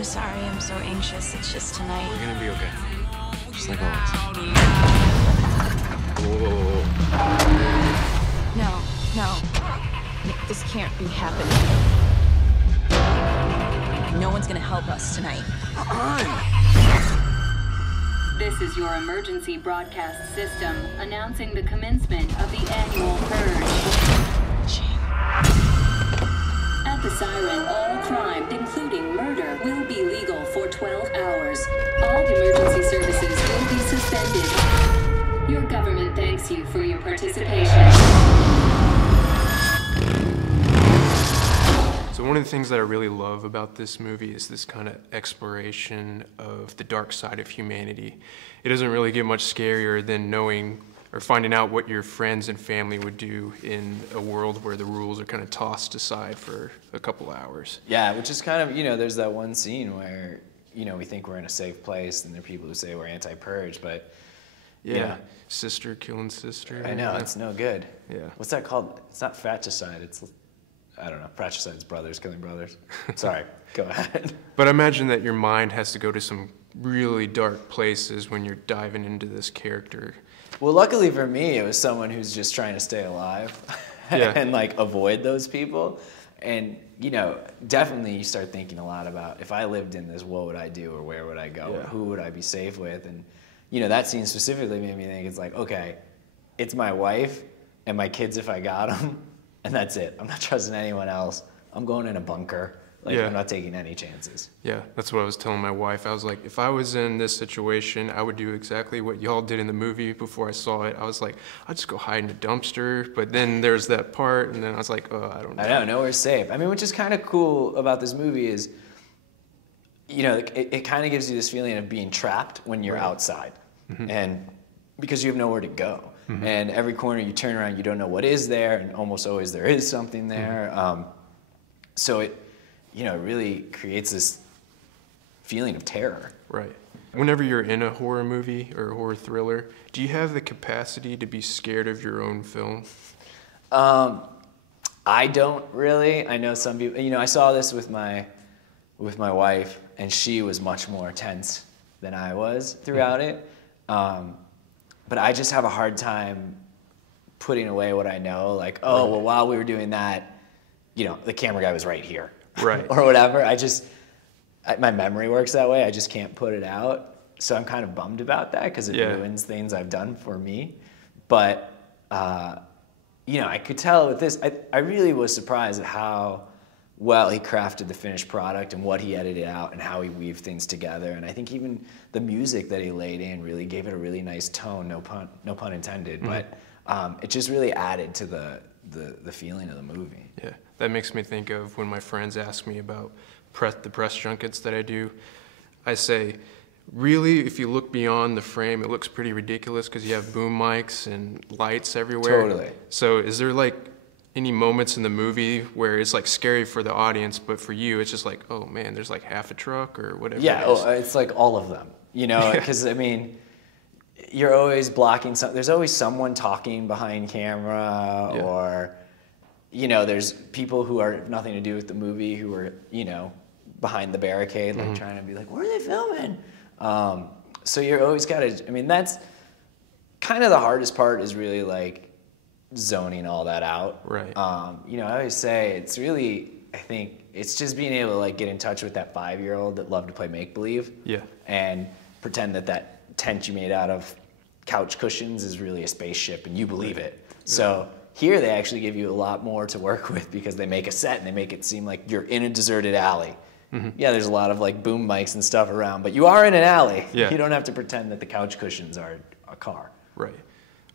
I'm sorry, I'm so anxious. It's just tonight. We're gonna be okay. Just like always. Whoa. No, no. Nick, this can't be happening. No one's gonna help us tonight. This is your emergency broadcast system announcing the commencement of the annual purge. At the siren, all crime, including murder, will be legal for 12 hours. All emergency services will be suspended. Your government thanks you for your participation. So one of the things that I really love about this movie is this kind of exploration of the dark side of humanity. It doesn't really get much scarier than knowing or finding out what your friends and family would do in a world where the rules are kind of tossed aside for a couple hours. Yeah, which is kind of, you know, there's that one scene where, you know, we think we're in a safe place and there are people who say we're anti-purge, but, Yeah, you know, sister killing sister. I know, Yeah. it's no good. Yeah. What's that called? It's not fratricide, it's, I don't know, fratricide's brothers killing brothers. Sorry, go ahead. But I imagine that your mind has to go to some really dark places when you're diving into this character. Well, luckily for me, it was someone who's just trying to stay alive Yeah. and like avoid those people. And, you know, definitely you start thinking a lot about if I lived in this, what would I do or where would I go or who would I be safe with? And, you know, that scene specifically made me think it's like, okay, it's my wife and my kids if I got them, and that's it. I'm not trusting anyone else. I'm going in a bunker. Like, Yeah. I'm not taking any chances. Yeah, that's what I was telling my wife. I was like, if I was in this situation, I would do exactly what y'all did in the movie before I saw it. I was like, I'd just go hide in a dumpster. But then there's that part, and then I was like, oh, I don't know. I know, nowhere's safe. I mean, which is kind of cool about this movie is, you know, it kind of gives you this feeling of being trapped when you're outside. And because you have nowhere to go. And every corner you turn around, you don't know what is there, and almost always there is something there. So it, you know, really creates this feeling of terror. Right. Whenever you're in a horror movie or a horror thriller, do you have the capacity to be scared of your own film? I don't really. I know some people, you know, I saw this with my wife, and she was much more tense than I was throughout it. But I just have a hard time putting away what I know. Like, oh, well, while we were doing that, you know, the camera guy was right here. Right. Or whatever. My memory works that way. I just can't put it out. So I'm kind of bummed about that because it ruins things I've done for me. But, you know, I could tell with this, I really was surprised at how well he crafted the finished product and what he edited out and how he weaved things together. And I think even the music that he laid in really gave it a really nice tone, no pun intended. But it just really added to the feeling of the movie. Yeah, that makes me think of when my friends ask me about the press junkets that I do. I say, really, if you look beyond the frame, it looks pretty ridiculous because you have boom mics and lights everywhere. Totally. So is there like any moments in the movie where it's like scary for the audience, but for you, it's just like, oh man, there's like half a truck or whatever? Yeah, it is. it's like all of them, you know, because I mean, you're always blocking there's always someone talking behind camera or, you know, there's people who are nothing to do with the movie who are, you know, behind the barricade, like trying to be like, where are they filming? So you're always gotta, I mean, that's kind of the hardest part is really like zoning all that out. Right. You know, I always say it's really, I think it's just being able to like get in touch with that 5-year-old that loved to play make-believe. Yeah. And pretend that tent you made out of couch cushions is really a spaceship and you believe it. So here they actually give you a lot more to work with because they make a set and they make it seem like you're in a deserted alley. Yeah, there's a lot of like boom mics and stuff around, but you are in an alley. Yeah. You don't have to pretend that the couch cushions are a car. Right.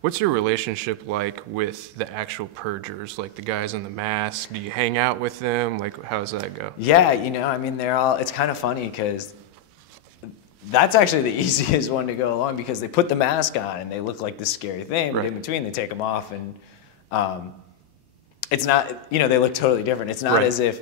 What's your relationship like with the actual purgers, like the guys in the mask? Do you hang out with them? Like, how does that go? Yeah, you know, I mean, it's kind of funny because that's actually the easiest one to go along because they put the mask on and they look like this scary thing, but in between they take them off and it's not, you know, they look totally different. It's not as if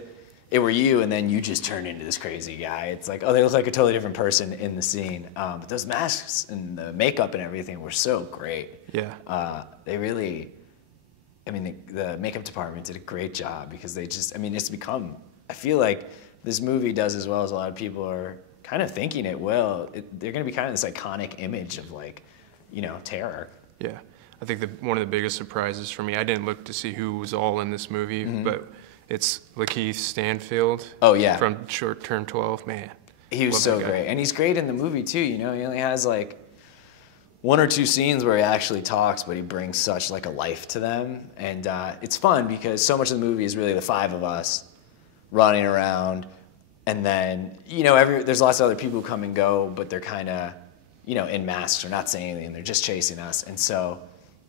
it were you and then you just turn into this crazy guy. It's like, oh, they look like a totally different person in the scene. But those masks and the makeup and everything were so great. Yeah. They really, I mean, the makeup department did a great job because they just, I mean, it's become, I feel like this movie does as well as a lot of people are kind of thinking it will. They're going to be kind of this iconic image of like, you know, terror. Yeah. I think one of the biggest surprises for me, I didn't look to see who was all in this movie, but it's Lakeith Stanfield. Oh, yeah. From Short Term 12. Man. He was so great. And he's great in the movie, too. You know, he only has like 1 or 2 scenes where he actually talks, but he brings such like a life to them. And it's fun because so much of the movie is really the 5 of us running around. And then, you know, there's lots of other people who come and go, but they're kind of, you know, in masks or not saying anything. They're just chasing us. And so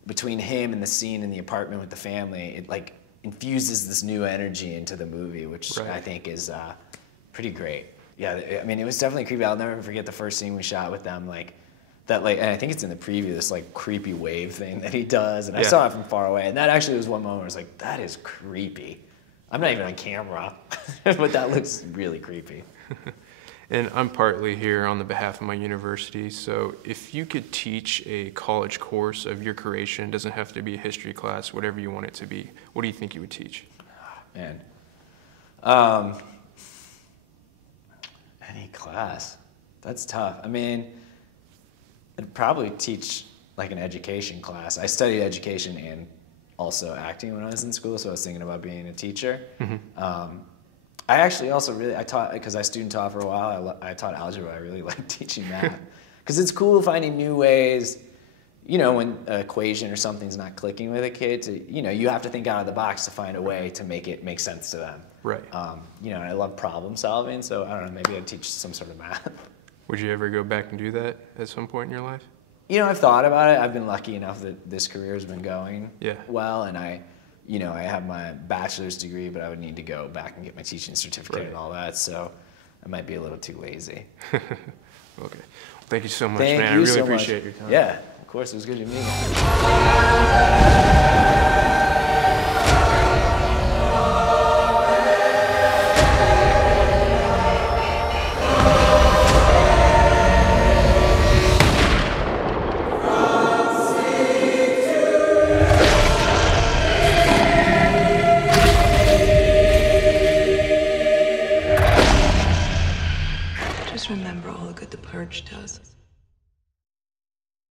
between him and the scene in the apartment with the family, it like infuses this new energy into the movie, which I think is pretty great. Yeah, I mean, it was definitely creepy. I'll never forget the first scene we shot with them, like that, like, and I think it's in the preview, this like creepy wave thing that he does, and I saw it from far away, and that actually was one moment where I was like, that is creepy. I'm not even on camera, but that looks really creepy. And I'm partly here on the behalf of my university, so if you could teach a college course of your creation, it doesn't have to be a history class, whatever you want it to be, what do you think you would teach? Man. Any class. That's tough. I mean, I'd probably teach like an education class. I studied education and also acting when I was in school, so I was thinking about being a teacher. I actually also I taught, because I student taught for a while, I taught algebra. I really like teaching math. Because it's cool finding new ways, you know, when an equation or something's not clicking with a kid, you know, you have to think out of the box to find a way to make it make sense to them. Right. You know, and I love problem solving, so I don't know, maybe I'd teach some sort of math. Would you ever go back and do that at some point in your life? You know, I've thought about it. I've been lucky enough that this career has been going well, and I have my bachelor's degree, but I would need to go back and get my teaching certificate and all that, so I might be a little too lazy. Okay. Well, thank you so much, man. I really appreciate your time. Yeah, of course. It was good to meet you. Just remember all the good the purge does.